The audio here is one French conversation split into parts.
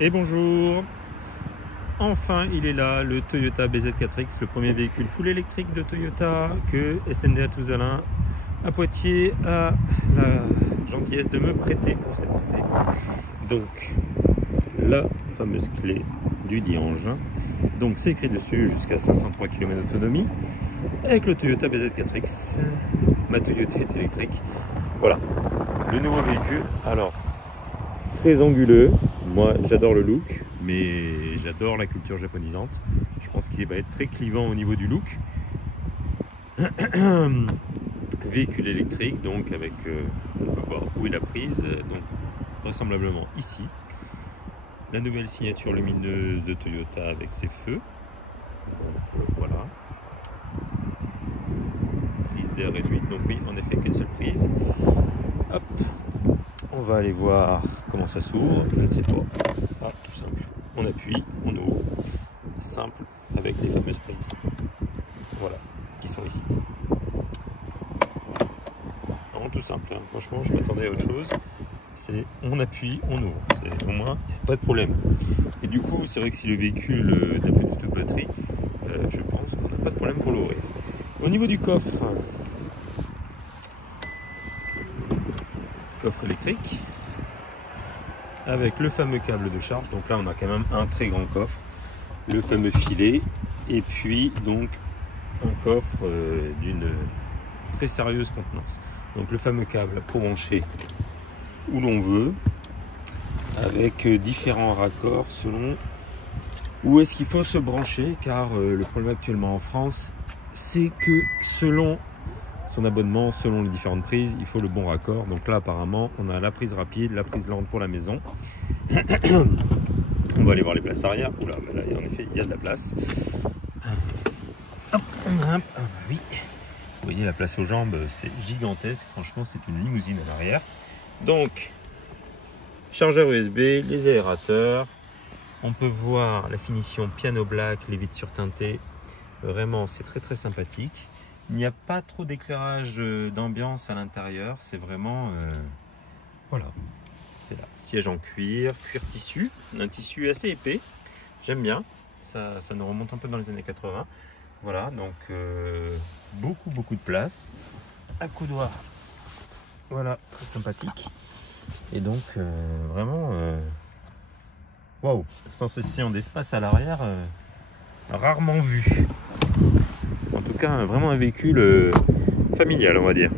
Et bonjour. Enfin il est là, le Toyota BZ4X, le premier véhicule full électrique de Toyota que SNDA Tousalin à Poitiers a la gentillesse de me prêter pour cet essai. Donc la fameuse clé du Diange, donc c'est écrit dessus jusqu'à 503 km d'autonomie avec le Toyota BZ4X, ma Toyota est électrique. Voilà le nouveau véhicule. Alors très anguleux, moi j'adore le look, mais j'adore la culture japonisante. Je pense qu'il va être très clivant au niveau du look. Véhicule électrique, donc avec, on peut voir où est la prise, donc vraisemblablement ici. La nouvelle signature lumineuse de Toyota avec ses feux. Donc voilà. Prise d'air réduite, donc oui, en effet qu'une seule prise. Hop. On va aller voir comment ça s'ouvre, je ne sais pas. Ah, tout simple. On appuie, on ouvre. Simple, avec les fameuses prises. Voilà, qui sont ici. Non, tout simple, hein. Franchement, je m'attendais à autre chose. C'est on appuie, on ouvre. Au moins, il n'y a pas de problème. Et du coup, c'est vrai que si le véhicule n'a plus du tout de batterie, je pense qu'on n'a pas de problème pour l'ouvrir. Au niveau du coffre électrique, avec le fameux câble de charge. Donc là on a quand même un très grand coffre, le fameux filet, et puis donc un coffre d'une très sérieuse contenance. Donc le fameux câble pour brancher où l'on veut, avec différents raccords selon où est-ce qu'il faut se brancher, car le problème actuellement en France, c'est que selon son abonnement, selon les différentes prises, il faut le bon raccord. Donc là apparemment on a la prise rapide, la prise lente pour la maison. On va aller voir les places arrière. Oula, là en effet il y a de la place. Hop, on grimpe. Ah, oui. Vous voyez la place aux jambes, c'est gigantesque. Franchement c'est une limousine à l'arrière. Donc chargeur USB, les aérateurs. On peut voir la finition piano black, les vitres surteintées. Vraiment c'est très sympathique. Il n'y a pas trop d'éclairage d'ambiance à l'intérieur, c'est vraiment voilà, c'est là. Siège en cuir tissu, un tissu assez épais, j'aime bien, ça nous remonte un peu dans les années 80. Voilà, donc beaucoup de place, accoudoir, voilà, très sympathique. Et donc vraiment waouh, sensation d'espace à l'arrière rarement vue. En tout cas, vraiment un véhicule familial, on va dire.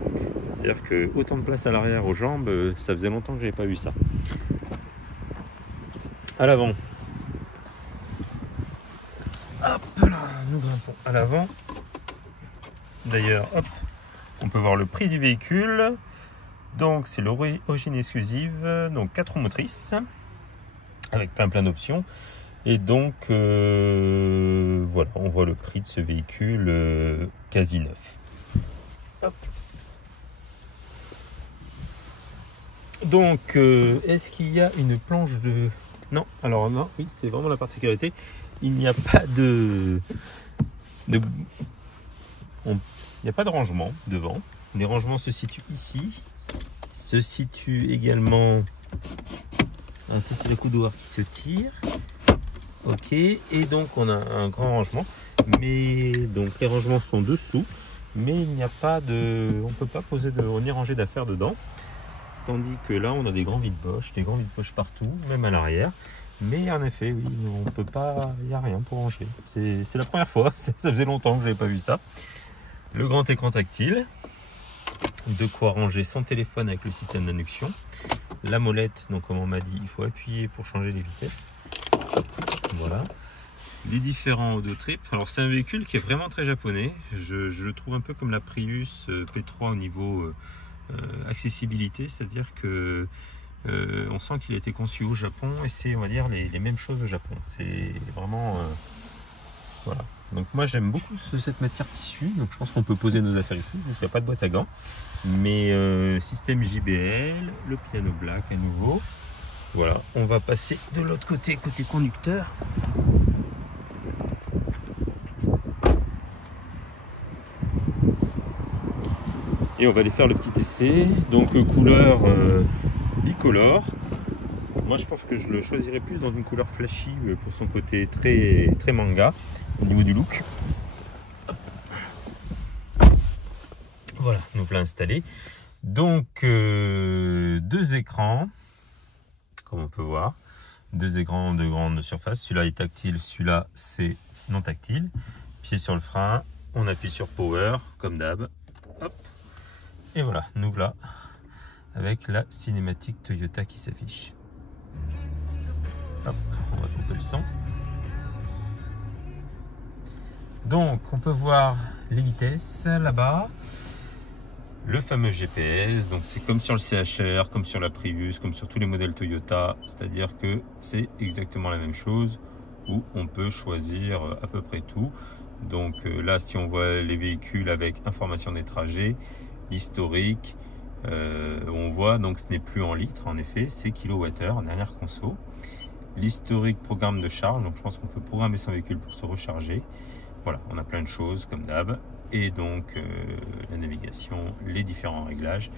C'est-à-dire que autant de place à l'arrière aux jambes, ça faisait longtemps que j'avais pas vu ça. À l'avant. Hop là, nous grimpons à l'avant. D'ailleurs, hop, on peut voir le prix du véhicule. Donc c'est l'origine exclusive, donc 4 roues motrices, avec plein d'options. Et donc voilà, on voit le prix de ce véhicule quasi neuf. Hop. Donc est-ce qu'il y a une planche de... Non, alors non, oui, c'est vraiment la particularité. Il n'y a pas il n'y a pas de rangement devant. Les rangements se situent ici. Se situe également... Ah, ça c'est le coudoir qui se tire. Ok, et donc on a un grand rangement, mais donc les rangements sont dessous, mais il n'y a pas de, on peut pas poser ni ranger d'affaires dedans, tandis que là on a des grands vide-poches, partout, même à l'arrière. Mais en effet, oui, on peut pas, il n'y a rien pour ranger. C'est la première fois, ça faisait longtemps que j'avais pas vu ça. Le grand écran tactile, de quoi ranger son téléphone avec le système d'induction. La molette, donc comme on m'a dit, il faut appuyer pour changer les vitesses. Voilà, les différents auto-trip. Alors c'est un véhicule qui est vraiment très japonais. Je le trouve un peu comme la Prius P3 au niveau accessibilité, c'est-à-dire que on sent qu'il a été conçu au Japon et c'est, on va dire, les mêmes choses au Japon. C'est vraiment voilà. Donc moi j'aime beaucoup cette matière tissu, donc je pense qu'on peut poser nos affaires ici, parce qu'il n'y a pas de boîte à gants. Mais système JBL, le piano black à nouveau. Voilà, on va passer de l'autre côté, côté conducteur. Et on va aller faire le petit essai. Donc couleur bicolore. moi je pense que je le choisirais plus dans une couleur flashy pour son côté très, très manga au niveau du look. Voilà, nous voilà installés. Donc deux écrans, comme on peut voir, deux écrans de grande surface. Celui-là est tactile, celui-là c'est non tactile. Pied sur le frein, on appuie sur Power comme d'hab. Hop. Et voilà, nous voilà avec la cinématique Toyota qui s'affiche. Hop, on va couper le son. Donc on peut voir les vitesses là-bas, le fameux GPS. Donc c'est comme sur le CHR, comme sur la Prius, comme sur tous les modèles Toyota, c'est-à-dire que c'est exactement la même chose où on peut choisir à peu près tout. Donc là, si on voit les véhicules avec information des trajets, historique, on voit, donc ce n'est plus en litres, en effet, c'est kilowattheure en dernière conso. L'historique programme de charge, donc je pense qu'on peut programmer son véhicule pour se recharger. Voilà, on a plein de choses comme d'hab. Et donc la navigation, les différents réglages.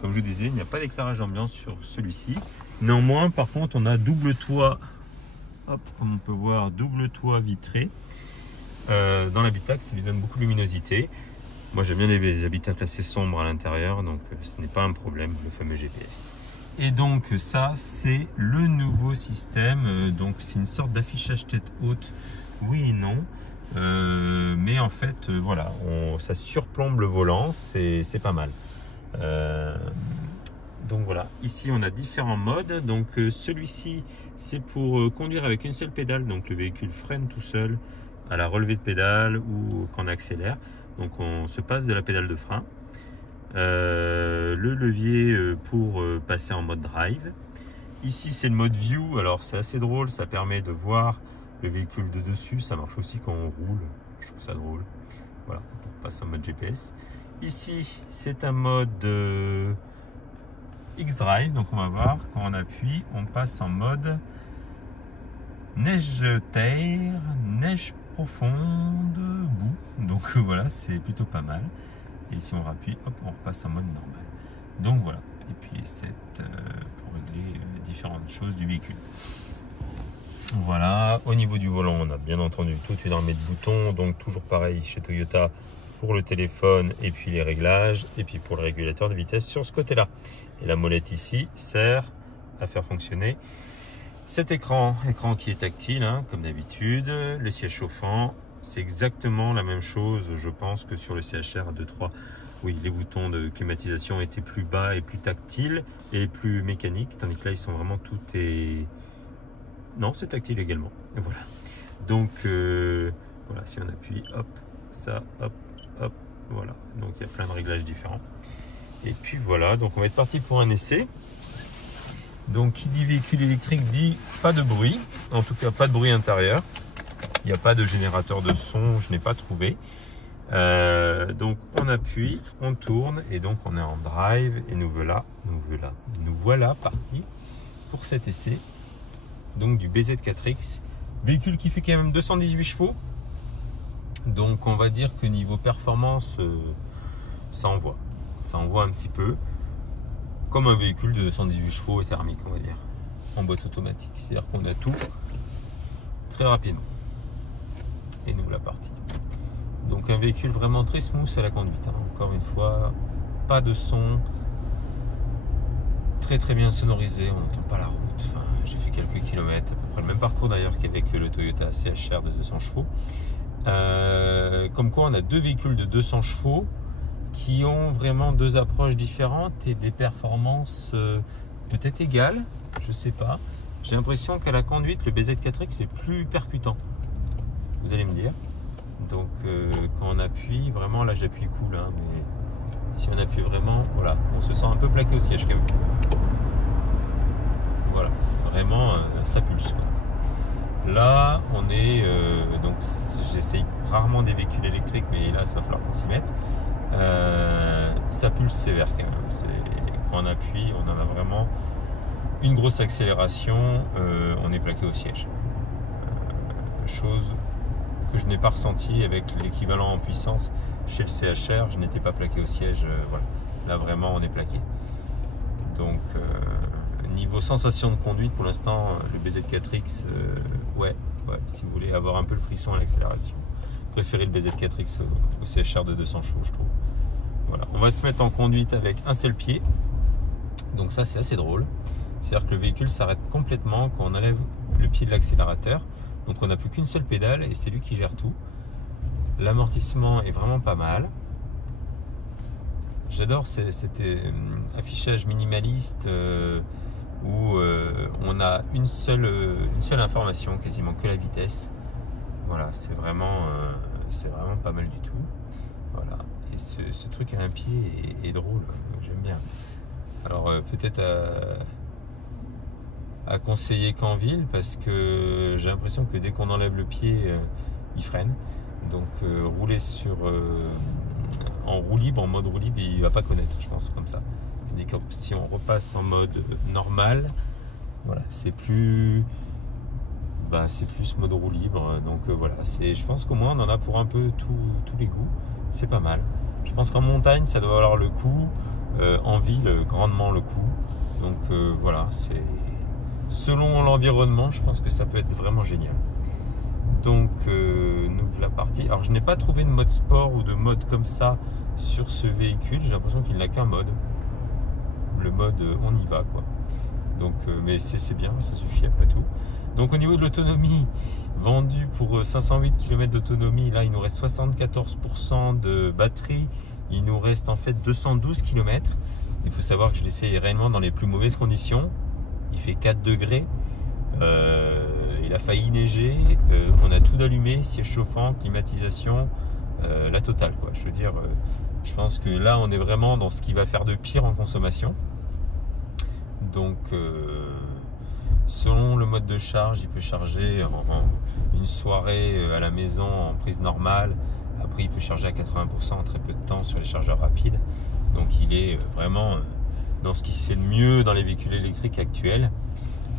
Comme je vous disais, il n'y a pas d'éclairage ambiant sur celui-ci. Néanmoins, par contre, on a double toit, hop, comme on peut voir, double toit vitré. Dans l'habitacle, ça lui donne beaucoup de luminosité. Moi j'aime bien les habitacles assez sombres à l'intérieur, donc ce n'est pas un problème, le fameux GPS. Et donc ça c'est le nouveau système, donc c'est une sorte d'affichage tête haute, oui et non, mais en fait voilà, ça surplombe le volant, c'est pas mal. Donc voilà, ici on a différents modes, donc celui-ci c'est pour conduire avec une seule pédale, donc le véhicule freine tout seul à la relevée de pédale ou quand on accélère. Donc on se passe de la pédale de frein. Le levier pour passer en mode drive. Ici c'est le mode view, alors c'est assez drôle, ça permet de voir le véhicule de dessus, ça marche aussi quand on roule, je trouve ça drôle. Voilà, on passe en mode GPS. Ici c'est un mode X-Drive, donc on va voir, quand on appuie, on passe en mode neige-terre, neige profonde, boue. Donc voilà, c'est plutôt pas mal. Et si on rappuie, hop, on repasse en mode normal. Donc voilà. Et puis c'est pour régler différentes choses du véhicule. Voilà. Au niveau du volant, on a bien entendu toute une armée de boutons. Donc toujours pareil chez Toyota pour le téléphone et puis les réglages. Et puis pour le régulateur de vitesse sur ce côté-là. Et la molette ici sert à faire fonctionner cet écran qui est tactile, hein, comme d'habitude. Le siège chauffant, c'est exactement la même chose, je pense, que sur le CHR 2.3. Oui, les boutons de climatisation étaient plus bas et plus tactiles et plus mécaniques, tandis que là, ils sont vraiment tout et... Non, c'est tactile également. Voilà. Donc, voilà, si on appuie, hop, ça, hop, hop, voilà. Donc, il y a plein de réglages différents. Et puis voilà, donc on va être parti pour un essai. Donc qui dit véhicule électrique dit pas de bruit, en tout cas pas de bruit intérieur. Il n'y a pas de générateur de son, je n'ai pas trouvé. Donc on appuie, on tourne et donc on est en drive et nous voilà partis pour cet essai. Donc du BZ4X, véhicule qui fait quand même 218 chevaux. Donc on va dire que niveau performance, ça envoie un petit peu. Comme un véhicule de 218 chevaux et thermique, on va dire, en boîte automatique. C'est-à-dire qu'on a tout très rapidement. Et nous voilà partis. Donc un véhicule vraiment très smooth à la conduite. Hein. Encore une fois, pas de son, très très bien sonorisé, on n'entend pas la route. Enfin, j'ai fait quelques kilomètres, à peu près le même parcours d'ailleurs qu'avec le Toyota CHR de 200 chevaux. Comme quoi on a deux véhicules de 200 chevaux qui ont vraiment deux approches différentes et des performances peut-être égales, je sais pas. J'ai l'impression qu'à la conduite, le BZ4X est plus percutant. Vous allez me dire. Donc quand on appuie, vraiment là j'appuie cool, hein, mais si on appuie vraiment, voilà, on se sent un peu plaqué au siège quand même. Voilà, c'est vraiment ça pulse, quoi. Là, on est donc j'essaye rarement des véhicules électriques, mais là ça va falloir qu'on s'y mette. Ça pulse sévère quand même. Quand on appuie, on en a vraiment une grosse accélération, on est plaqué au siège. Chose que je n'ai pas ressenti avec l'équivalent en puissance chez le CHR, je n'étais pas plaqué au siège. Voilà. Là vraiment on est plaqué. Donc Niveau sensation de conduite, pour l'instant, le BZ4X, ouais, si vous voulez avoir un peu le frisson à l'accélération, préférez le BZ4X au CHR de 200 chevaux, je trouve. Voilà, on va se mettre en conduite avec un seul pied. Donc ça, c'est assez drôle. C'est-à-dire que le véhicule s'arrête complètement quand on enlève le pied de l'accélérateur. Donc on n'a plus qu'une seule pédale et c'est lui qui gère tout. L'amortissement est vraiment pas mal. J'adore cet affichage minimaliste où on a une seule information, quasiment que la vitesse. Voilà, c'est vraiment pas mal du tout. Voilà, et ce truc à un pied est drôle, j'aime bien. Alors peut-être à conseiller qu'en ville, parce que j'ai l'impression que dès qu'on enlève le pied, il freine. Donc rouler en roue libre, en mode roue libre, il va pas connaître, je pense, comme ça. Si on repasse en mode normal, voilà, c'est plus mode roue libre. Donc voilà, je pense qu'au moins on en a pour un peu tous les goûts. C'est pas mal. Je pense qu'en montagne, ça doit valoir le coup. En ville, grandement le coup. Donc voilà, c'est selon l'environnement, je pense que ça peut être vraiment génial. Donc nous voilà parti. Alors je n'ai pas trouvé de mode sport ou de mode comme ça sur ce véhicule. J'ai l'impression qu'il n'a qu'un mode. Le mode on y va quoi. Donc mais c'est bien, ça suffit après tout. Donc au niveau de l'autonomie, vendu pour 508 km d'autonomie, là il nous reste 74% de batterie. Il nous reste en fait 212 km. Il faut savoir que je l'essaye réellement dans les plus mauvaises conditions. Il fait 4 degrés. Il a failli neiger. On a tout d'allumé, siège chauffant, climatisation, la totale quoi. Je veux dire, je pense que là on est vraiment dans ce qui va faire de pire en consommation. Donc selon le mode de charge, il peut charger en une soirée à la maison en prise normale. Après, il peut charger à 80% en très peu de temps sur les chargeurs rapides. Donc, il est vraiment dans ce qui se fait de mieux dans les véhicules électriques actuels.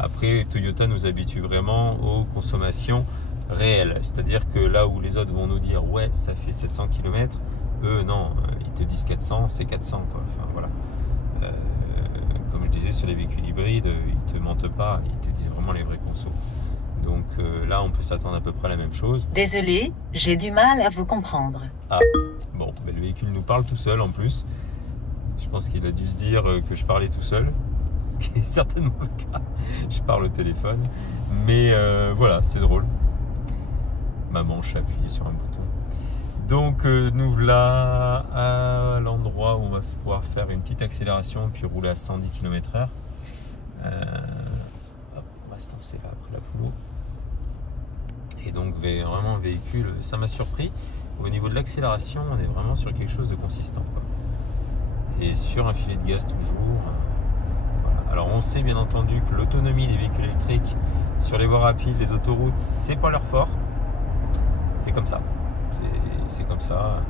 Après, Toyota nous habitue vraiment aux consommations réelles. C'est-à-dire que là où les autres vont nous dire « Ouais, ça fait 700 km », eux, non, ils te disent 400, c'est 400, quoi. Enfin, voilà. Comme je disais, sur les véhicules hybrides, ils te mentent pas, ils te disent vraiment les vrais consos. Donc là, on peut s'attendre à peu près à la même chose. Désolé, j'ai du mal à vous comprendre. Ah, bon, mais le véhicule nous parle tout seul en plus. Je pense qu'il a dû se dire que je parlais tout seul, ce qui est certainement le cas. Je parle au téléphone. Mais voilà, c'est drôle. Ma manche a appuyé sur un bouton. Donc nous voilà à l'endroit où on va pouvoir faire une petite accélération puis rouler à 110 km/h. On va se lancer là après la poule. Et donc vraiment un véhicule, ça m'a surpris. Au niveau de l'accélération, on est vraiment sur quelque chose de consistant, quoi. Et sur un filet de gaz toujours. Voilà. Alors on sait bien entendu que l'autonomie des véhicules électriques sur les voies rapides, les autoroutes, c'est pas leur fort. C'est comme ça. C'est comme ça.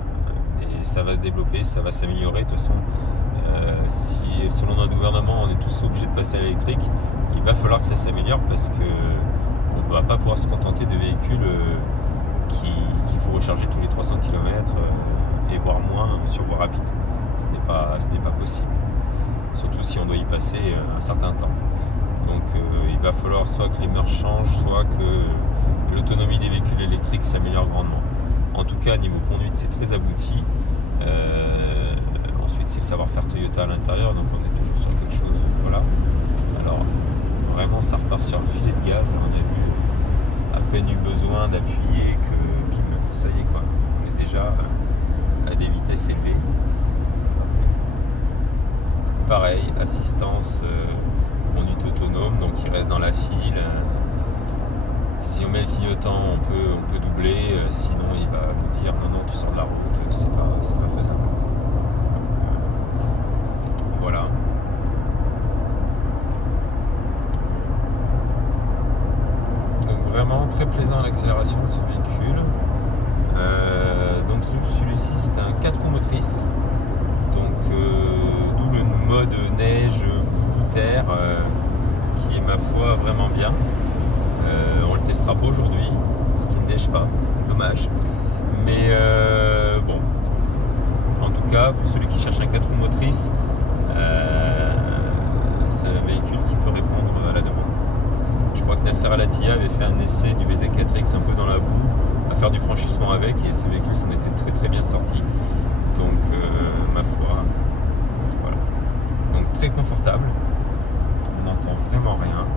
Et ça va se développer, ça va s'améliorer. De toute façon, si selon notre gouvernement, on est tous obligés de passer à l'électrique, il va falloir que ça s'améliore parce que on ne va pas pouvoir se contenter de véhicules qu'il faut recharger tous les 300 km et voire moins sur voie rapide. Ce n'est pas possible. Surtout si on doit y passer un certain temps. Donc il va falloir soit que les mœurs changent, soit que l'autonomie des véhicules électriques s'améliore grandement. En tout cas, niveau conduite, c'est très abouti. Ensuite, c'est le savoir-faire Toyota à l'intérieur, donc on est toujours sur quelque chose. Voilà. Alors, vraiment, ça repart sur un filet de gaz. On a eu à peine eu besoin d'appuyer que bim, ça y est quoi. On est déjà à des vitesses élevées. Pareil, assistance conduite autonome, donc il reste dans la file. Si on met le clignotant, on peut doubler. Sinon, il va nous dire non, tu sors de la route, c'est pas faisable. Donc, voilà. Donc vraiment très plaisant l'accélération de ce véhicule. Donc celui-ci, c'est un 4 roues motrices. Donc d'où le mode neige, boue, terre, qui est ma foi vraiment bien. On le testera pas aujourd'hui parce qu'il ne neige pas, dommage. Mais bon, en tout cas, pour celui qui cherche un 4 roues motrices, c'est un véhicule qui peut répondre Nasser Al-Attiyah avait fait un essai du BZ4X un peu dans la boue, à faire du franchissement avec, et ce véhicule s'en était très très bien sorti. Donc ma foi, voilà. Donc très confortable, on n'entend vraiment rien.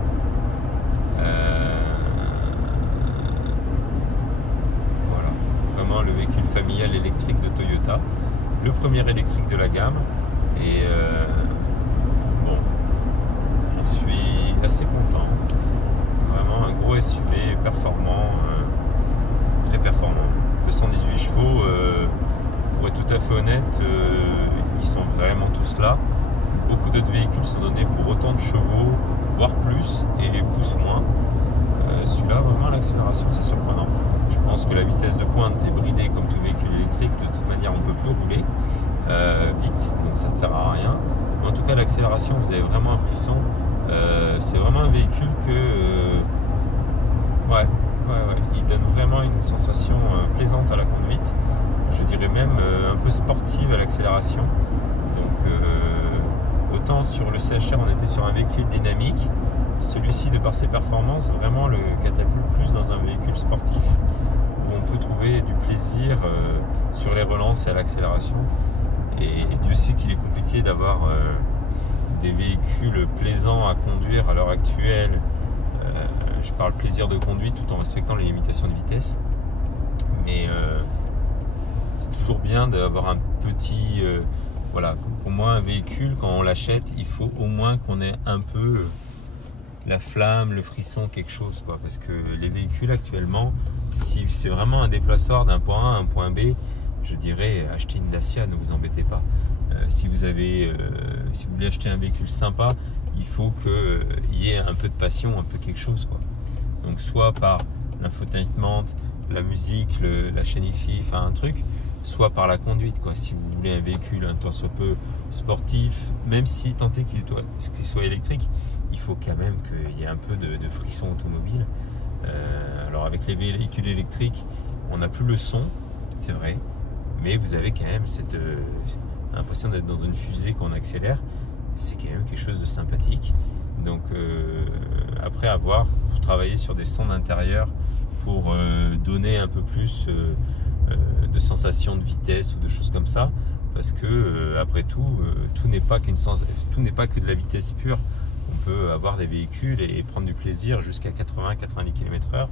Voilà, vraiment le véhicule familial électrique de Toyota, le premier électrique de la gamme, et bon, j'en suis assez content. Vraiment un gros SUV performant, très performant. 218 chevaux, pour être tout à fait honnête, ils sont vraiment tous là. Beaucoup d'autres véhicules sont donnés pour autant de chevaux, voire plus, et poussent moins. Celui-là, vraiment, l'accélération, c'est surprenant. Je pense que la vitesse de pointe est bridée comme tout véhicule électrique. De toute manière, on ne peut plus rouler vite, donc ça ne sert à rien. Mais en tout cas, l'accélération, vous avez vraiment un frisson. C'est vraiment un véhicule que ouais, il donne vraiment une sensation plaisante à la conduite, je dirais même un peu sportive à l'accélération. Donc autant sur le CHR on était sur un véhicule dynamique, celui-ci de par ses performances vraiment le catapulte plus dans un véhicule sportif où on peut trouver du plaisir sur les relances et à l'accélération. Et Dieu sait qu'il est compliqué d'avoir des véhicules plaisants à conduire à l'heure actuelle. Je parle plaisir de conduite tout en respectant les limitations de vitesse, mais c'est toujours bien d'avoir un petit voilà, pour moi un véhicule quand on l'achète il faut au moins qu'on ait un peu la flamme, le frisson, quelque chose quoi, parce que les véhicules actuellement, si c'est vraiment un déplaçoir d'un point A à un point B, je dirais achetez une Dacia, ne vous embêtez pas. Si vous voulez acheter un véhicule sympa, il faut qu'il y ait un peu de passion, un peu quelque chose quoi. Donc soit par l'infotainment, la musique, la chaîne hi-fi, enfin un truc, soit par la conduite quoi. Si vous voulez un véhicule un tant soit peu sportif, même si tant est qu'il soit électrique, il faut quand même qu'il y ait un peu de frisson automobile. Alors avec les véhicules électriques, on n'a plus le son, c'est vrai, mais vous avez quand même cette impression d'être dans une fusée quand on accélère. C'est quand même quelque chose de sympathique. Donc après avoir pour travailler sur des sons d'intérieur pour donner un peu plus de sensations de vitesse ou de choses comme ça, parce que après tout, tout n'est pas que de la vitesse pure. On peut avoir des véhicules et prendre du plaisir jusqu'à 80-90 km/h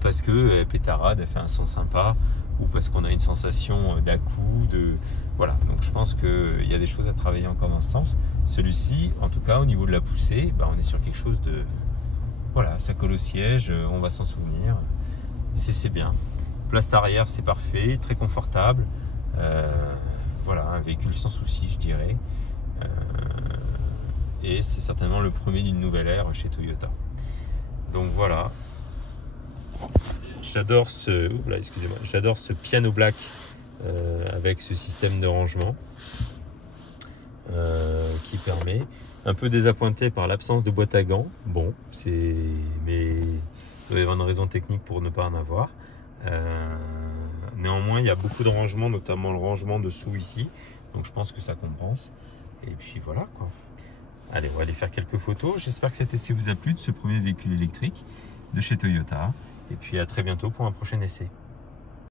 parce que pétarade a fait un son sympa, ou parce qu'on a une sensation d'à-coup, voilà. Donc je pense qu'il y a des choses à travailler encore dans ce sens. Celui-ci, en tout cas au niveau de la poussée, on est sur quelque chose de, voilà, ça colle au siège, on va s'en souvenir, c'est bien. Place arrière, c'est parfait, très confortable, voilà, un véhicule sans souci, je dirais, et c'est certainement le premier d'une nouvelle ère chez Toyota. Donc voilà. J'adore ce piano black avec ce système de rangement qui permet, un peu désappointé par l'absence de boîte à gants. Bon, mais il doit y avoir une raison technique pour ne pas en avoir. Néanmoins, il y a beaucoup de rangements, notamment le rangement dessous ici. Donc je pense que ça compense. Et puis voilà quoi. Allez, on va aller faire quelques photos. J'espère que cet essai vous a plu de ce premier véhicule électrique de chez Toyota. Et puis à très bientôt pour un prochain essai.